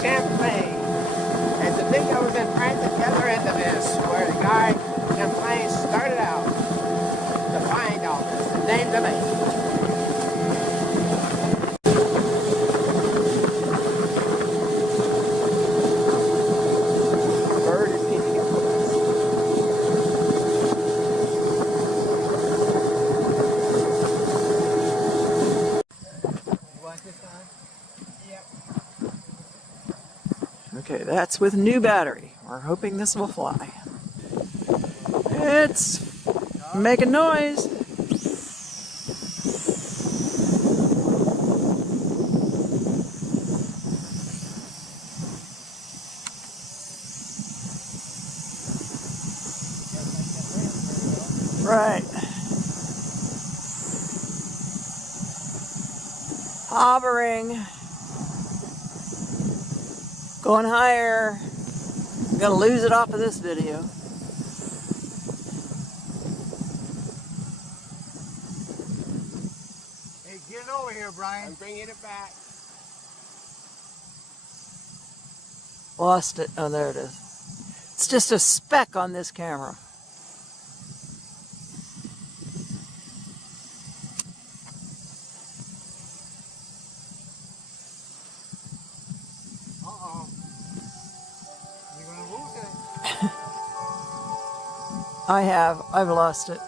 Champlain. And to think I was in right at the other end of this, where the guy Champlain started out to find all this and named the lake. Bird is keeping it with us. You want this on? Yep. Okay, that's with new battery. We're hoping this will fly. It's making noise. Right. Hovering. Going higher. I'm gonna lose it off of this video. Hey, get it over here, Brian. I'm bringing it back. Lost it. Oh, there it is. It's just a speck on this camera. Uh-oh. You're gonna lose it. I've lost it.